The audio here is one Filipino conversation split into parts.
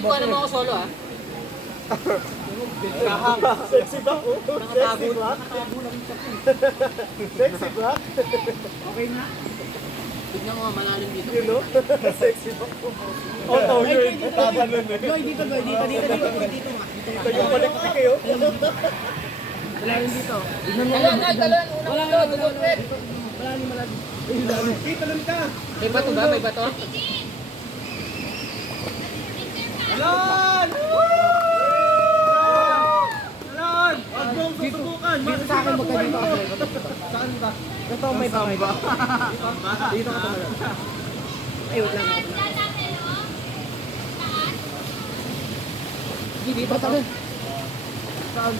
kuha naman ako solo ah. Sexy ba? Sexy ba? Sexy ba? Okay na. Tignan mo nga malalim dito. You know? Sexy ba? Oh, yun. Tama nun eh. Goy, dito, Goy. Dito nga. Ito yung balik kayo. Wala rin dito. Talon, talon. Unang ulo, dulot red. Malalim. Dito lang ka. May bato ba? May bato? Alan! Alan! Wag mong susubukan. Dito sa akin magka dito. Saan ba? Ito may bamba. Dito ka talaga. Ay, wait lang. Dito sa akin. Saan?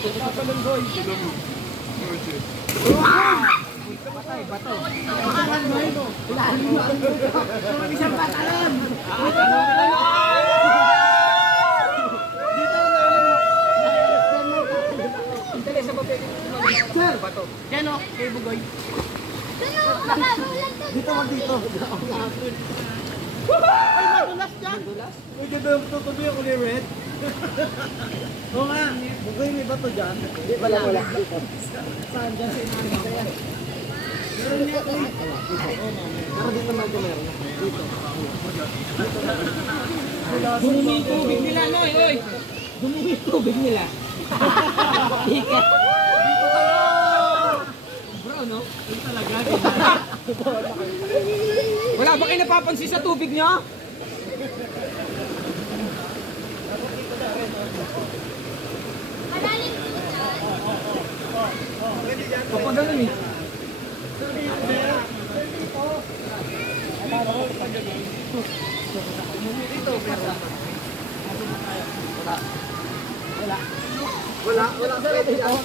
Saan ng boy? Patay, bato. Ilalim mo. Isang patalan. Sir, yan o, kay Bugoy. Dito ka dito. Ay, madulas dyan. May ganda yung tutuloy ako ni Red. Oo nga. Bugay may bato dyan. Hindi pala wala. Saan dyan sa inamin kaya? Pero dito naman ito meron. Dito. Dumumi yung tubig nila, no? Oy! Dumumi yung tubig nila. Ikat. Dito kayo! Bro, no? Yung talaga. Wala ba kayo napapansin sa tubig niya? Kapag ganun eh. Wala pwede dyan.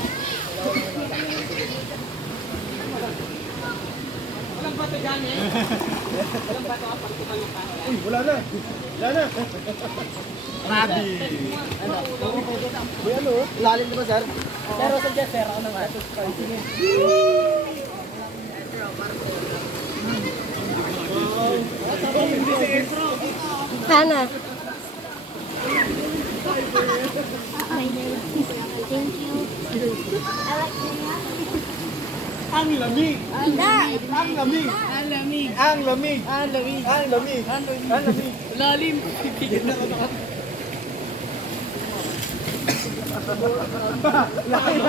Walang bato dyan eh. Walang bato pag tumayo ka. Uy, wala na. Wala na. Rabi. May ano? Lalim na ba, sir? Pero sa dyan, sir, ako naman. Sana. Thank you. I like Ang lamig. Ang lamig. Ang lamig. Ang lamig. Ang lamig. Ang lamig. Ang lamig. Ang lamig. Lalim.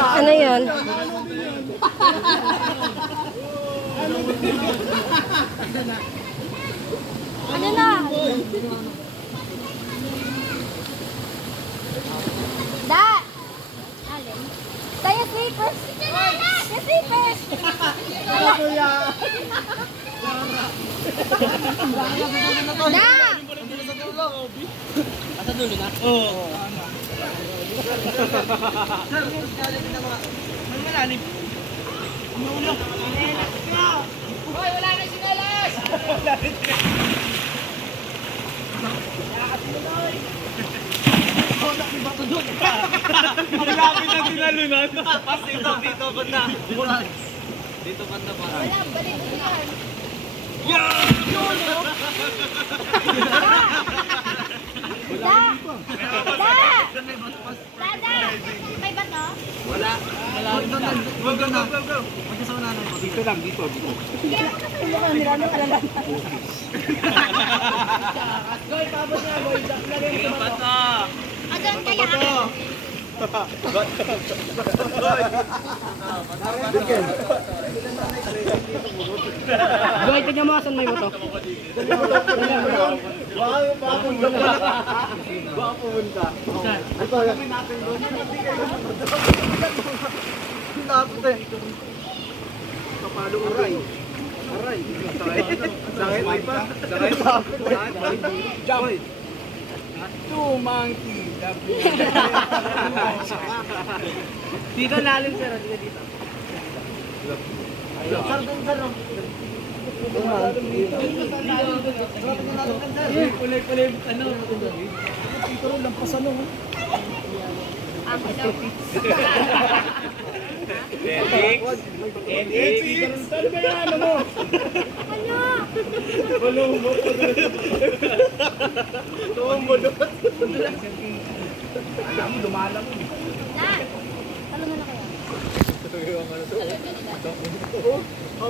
Ano yun? Ano na? Da! Alin? Tayo slippers! Yung slippers! Ano kuya? Da! Asa dulo na? Oo. Ang malalim. Hoy, wala na sinelas! Malapit na tinalunan. Dito banda. Dito banda pa. Wala, balik ko yan. Da! Da! Da! May bato? Wala. Malalim na. Go. Magkasama na naman. Dito lang, dito. Sige ako katulungan. Mirano ka lang. Goy, pabot nga, Goy. Lagay mo sa bato. Adan kaya? Goy, tignan mo asan may bato. Baka pumunta. Ito, gawin natin doon. Takot eh. Kapalo uray. Aray. Sakit ay pa. Sakit. Jump. Two monkey. Dito lalim, sir. Dito. Sir, doon sir. Kulay-kulay, ano? Dito rin, lampas ano. Ako daw. Saan ba yan? Ano mo? Ano? Balong mo po doon. Tuwang mo doon. Alam mo, lumalang mo. Da. Talo mo na kayo. Ito yung ano to.